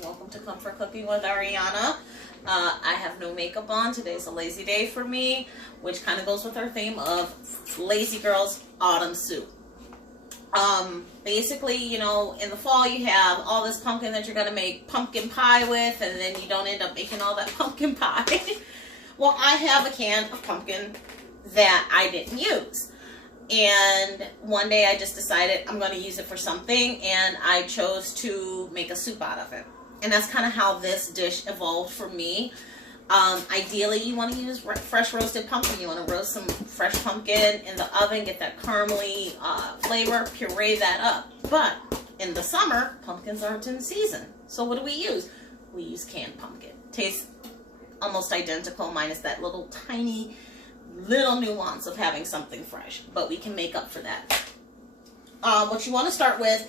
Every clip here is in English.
Welcome to Comfort Cooking with Ariana. I have no makeup on. Today's a lazy day for me, which kind of goes with our theme of Lazy Girls Autumn Soup. Basically, you know, in the fall you have all this pumpkin that you're going to make pumpkin pie with, and then you don't end up making all that pumpkin pie. Well, I have a can of pumpkin that I didn't use. And one day I just decided I'm going to use it for something, and I chose to make a soup out of it. And that's kind of how this dish evolved for me. Ideally, you want to use fresh roasted pumpkin. You want to roast some fresh pumpkin in the oven, get that caramely flavor, puree that up. But in the summer, pumpkins aren't in season. So what do we use? We use canned pumpkin. Tastes almost identical, minus that little tiny little nuance of having something fresh, but we can make up for that. What you want to start with,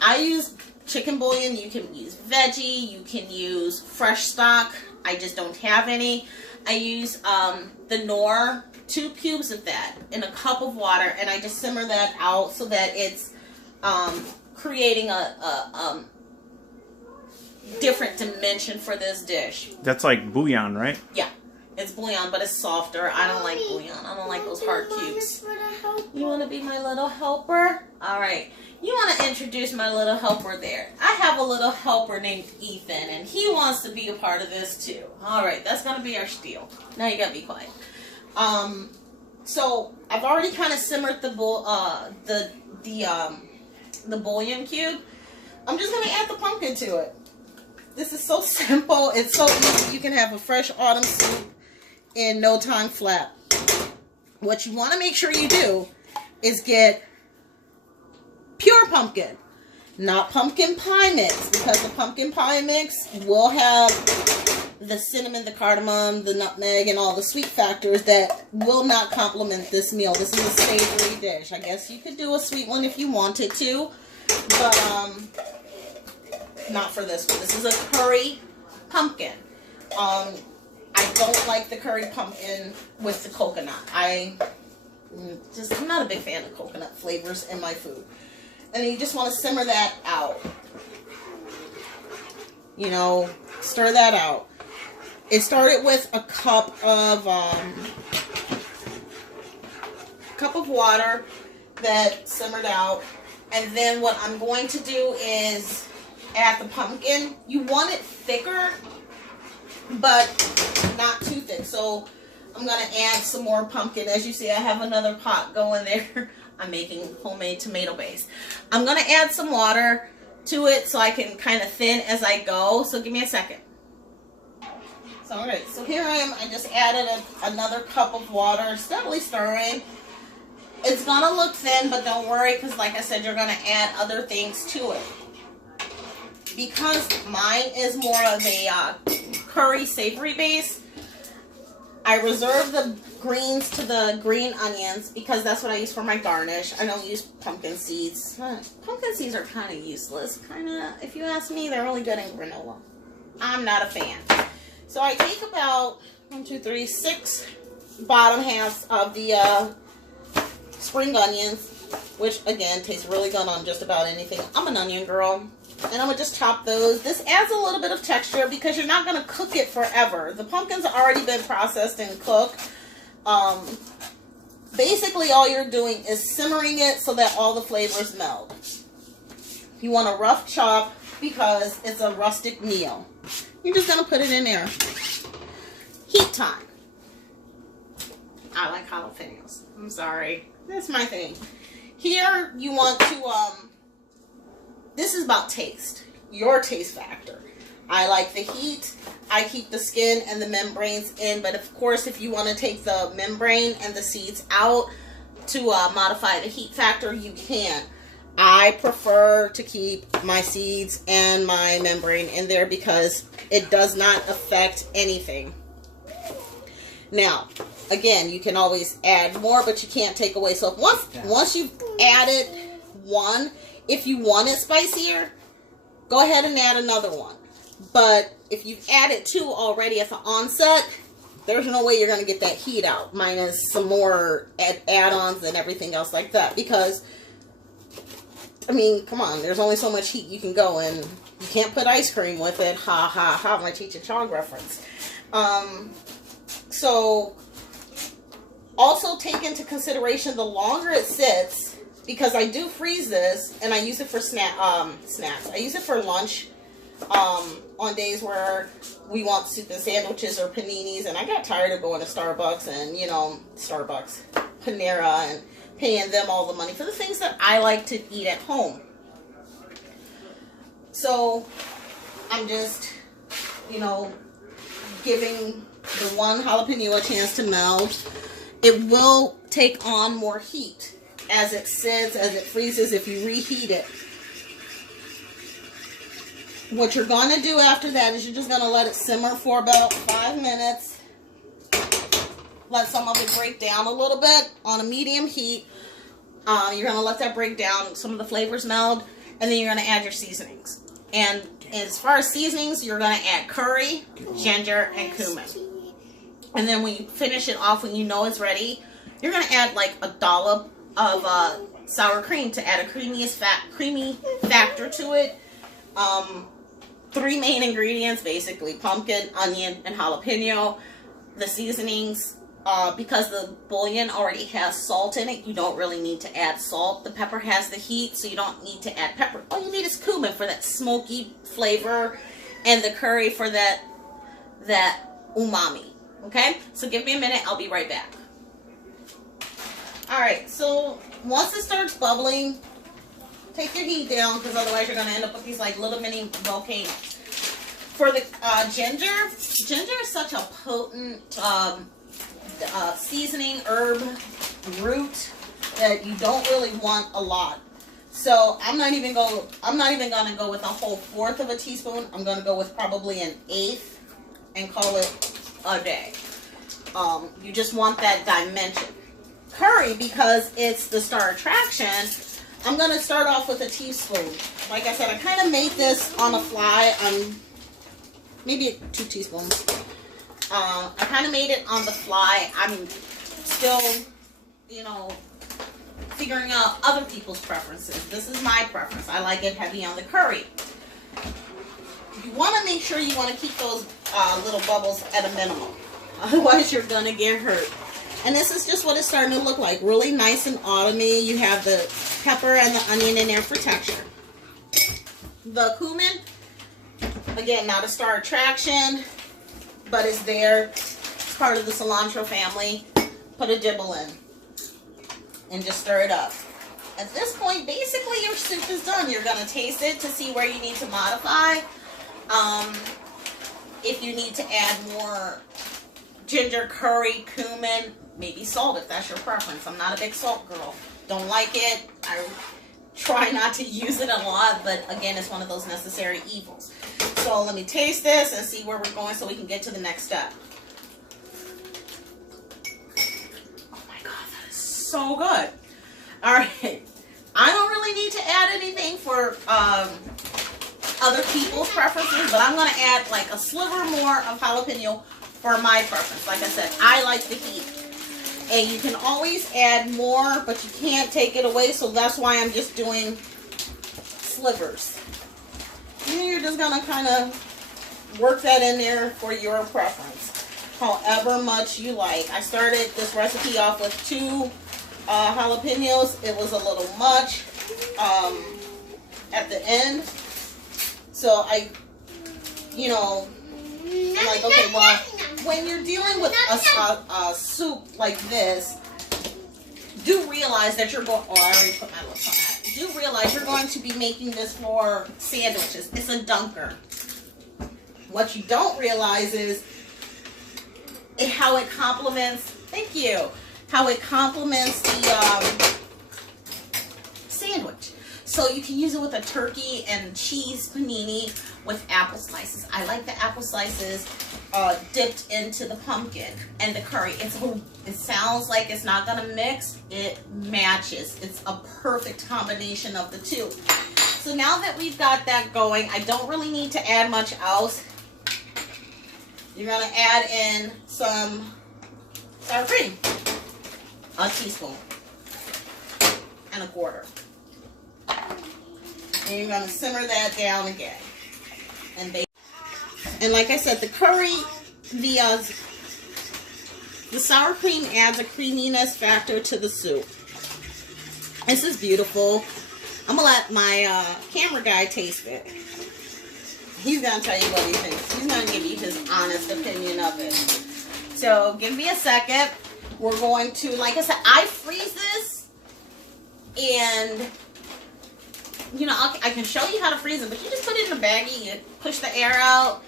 I use chicken bouillon. You can use veggie, you can use fresh stock. I just don't have any. I use the Knorr, 2 cubes of that in a cup of water, and I just simmer that out so that it's creating a different dimension for this dish. That's like bouillon, right? Yeah. It's bouillon, but it's softer. I don't like bouillon. I don't like those hard cubes. You want to be my little helper? All right. You want to introduce my little helper there. I have a little helper named Ethan, and he wants to be a part of this too. All right. That's going to be our steal. Now you got to be quiet. So I've already kind of simmered the bouillon cube. I'm just going to add the pumpkin to it. This is so simple. It's so easy. You can have a fresh autumn soup in no time flat. What you want to make sure you do is get pure pumpkin, not pumpkin pie mix, because the pumpkin pie mix will have the cinnamon, the cardamom, the nutmeg, and all the sweet factors that will not complement this meal. This is a savory dish. I guess you could do a sweet one if you wanted to, but not for this one. This is a curry pumpkin. I don't like the curried pumpkin with the coconut. I'm not a big fan of coconut flavors in my food. And you just want to simmer that out. You know, stir that out. It started with a cup of water that simmered out. And then what I'm going to do is add the pumpkin. You want it thicker, but not too thick. So I'm going to add some more pumpkin. As you see, I have another pot going there. I'm making homemade tomato base. I'm going to add some water to it so I can kind of thin as I go. So give me a second. So, all right. So here I am. I just added another cup of water, steadily stirring. It's going to look thin, but don't worry, because like I said, you're going to add other things to it. Because mine is more of a curry savory base, I reserve the greens to the green onions because that's what I use for my garnish. I don't use pumpkin seeds. Pumpkin seeds are kind of useless. If you ask me, they're really good in granola. I'm not a fan. So I take about 6 bottom halves of the spring onions, which again tastes really good on just about anything. I'm an onion girl. And I'm going to just chop those. This adds a little bit of texture because you're not going to cook it forever. The pumpkin's already been processed and cooked. Basically, all you're doing is simmering it so that all the flavors meld. You want a rough chop because it's a rustic meal. You're just going to put it in there. Heat time. I like jalapenos. I'm sorry. That's my thing. Here, you want to... this is about taste, your taste factor. I like the heat. I keep the skin and the membranes in, but of course, if you want to take the membrane and the seeds out to modify the heat factor, you can. I prefer to keep my seeds and my membrane in there because it does not affect anything. Now, again, you can always add more, but you can't take away. So once you've added one, if you want it spicier, go ahead and add another one. But if you've added 2 already at the onset, there's no way you're going to get that heat out, minus some more add-ons and everything else like that. Because, I mean, come on, there's only so much heat you can go in You can't put ice cream with it. Ha ha ha, my Cheech and Chong reference. So also take into consideration the longer it sits, because I do freeze this and I use it for snacks. I use it for lunch on days where we want soup and sandwiches or paninis, and I got tired of going to Starbucks and, you know, Panera, and paying them all the money for the things that I like to eat at home. So I'm just, you know, giving the one jalapeno a chance to melt. It will take on more heat as it sits, as it freezes, if you reheat it. What you're going to do after that is you're just going to let it simmer for about 5 minutes. Let some of it break down a little bit on a medium heat. You're going to let that break down, some of the flavors meld, and then you're going to add your seasonings. And as far as seasonings, you're going to add curry, ginger, and cumin. And then when you finish it off, when you know it's ready, you're going to add like a dollop of sour cream to add a creamy factor to it. 3 main ingredients, basically: pumpkin, onion, and jalapeno. The seasonings, because the bouillon already has salt in it, you don't really need to add salt. The pepper has the heat, so you don't need to add pepper. All you need is cumin for that smoky flavor, and the curry for that umami. Okay, so give me a minute, I'll be right back. Alright, so once it starts bubbling, take your heat down, because otherwise you're going to end up with these like little mini volcanoes. For the ginger is such a potent seasoning herb root that you don't really want a lot. So I'm not even going to go with a whole 1/4 of a teaspoon. I'm going to go with probably 1/8 and call it a day. You just want that dimension. Curry, because it's the star attraction, I'm going to start off with a teaspoon. Like I said, I kind of made this on the fly. Maybe 2 teaspoons. I kind of made it on the fly. I'm still, you know, figuring out other people's preferences. This is my preference. I like it heavy on the curry. You want to make sure you want to keep those little bubbles at a minimum. Otherwise, you're going to get hurt. And this is just what it's starting to look like. Really nice and autumny. You have the pepper and the onion in there for texture. The cumin, again, not a star attraction, but it's there. It's part of the cilantro family. Put a dibble in and just stir it up. At this point, basically your soup is done. You're going to taste it to see where you need to modify. If you need to add more ginger, curry, cumin, maybe salt if that's your preference. I'm not a big salt girl. Don't like it. I try not to use it a lot, but again, it's one of those necessary evils. So let me taste this and see where we're going so we can get to the next step. Oh my God, that is so good. All right. I don't really need to add anything for other people's preferences, but I'm going to add like a sliver more of jalapeno for my preference. Like I said, I like the heat. And you can always add more, but you can't take it away, so that's why I'm just doing slivers. And you're just going to kind of work that in there for your preference, however much you like. I started this recipe off with 2 jalapenos. It was a little much at the end. So I, you know, I'm like, okay, well, when you're dealing with a soup like this, do realize that you're going, oh, I already put my lips on that. Do realize you're going to be making this for sandwiches. It's a dunker. What you don't realize is how it complements, thank you, how it complements the sandwich. So you can use it with a turkey and cheese panini with apple slices. I like the apple slices dipped into the pumpkin and the curry. It sounds like it's not gonna mix. It matches. It's a perfect combination of the two. So now that we've got that going, I don't really need to add much else. You're gonna add in some sour cream, a teaspoon and 1/4. And you're going to simmer that down again. And like I said, the curry, the sour cream adds a creaminess factor to the soup. This is beautiful. I'm gonna let my camera guy taste it. He's gonna tell you what he thinks. He's gonna give you his honest opinion of it. So give me a second. We're going to, like I said, I freeze this, and you know, I can show you how to freeze it, but you just put it in a baggie, you push the air out,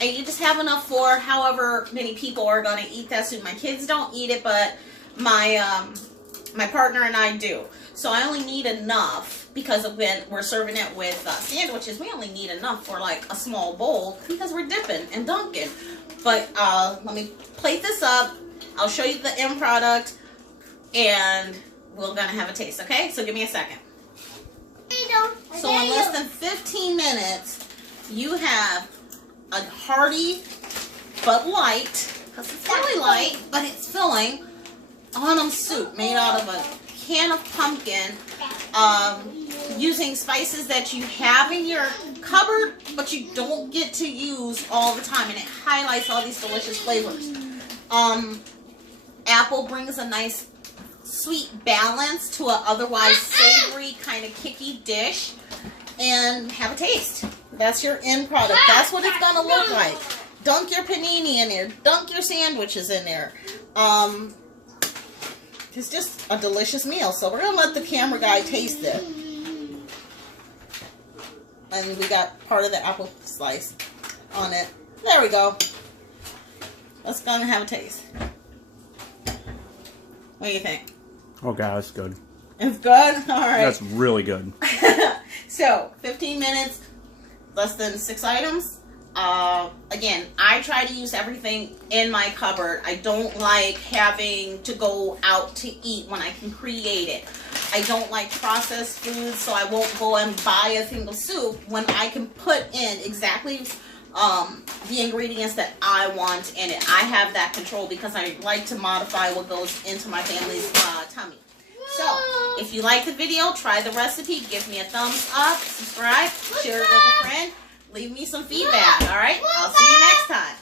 and you just have enough for however many people are going to eat that soup. My kids don't eat it, but my partner and I do. So I only need enough, because of when we're serving it with sandwiches, we only need enough for like a small bowl because we're dipping and dunking. But let me plate this up. I'll show you the end product, and we're going to have a taste, okay? So give me a second. So in less than 15 minutes, you have a hearty but light, because it's really light, but it's filling, autumn soup made out of a can of pumpkin, using spices that you have in your cupboard, but you don't get to use all the time, and it highlights all these delicious flavors. Apple brings a nice sweet balance to an otherwise savory kind of kicky dish. And have a taste. That's your end product. That's what it's gonna look like. Dunk your panini in there. Dunk your sandwiches in there. It's just a delicious meal. So we're gonna let the camera guy taste it. And we got part of the apple slice on it. There we go. Let's go and have a taste. What do you think? Oh god, that's good. It's good? All right. That's really good. So, 15 minutes, less than 6 items. Again, I try to use everything in my cupboard. I don't like having to go out to eat when I can create it. I don't like processed foods, so I won't go and buy a single soup when I can put in exactly the ingredients that I want in it. I have that control because I like to modify what goes into my family's tummy. So, if you like the video, try the recipe, give me a thumbs up, subscribe, share it with a friend, leave me some feedback, alright? I'll see you next time.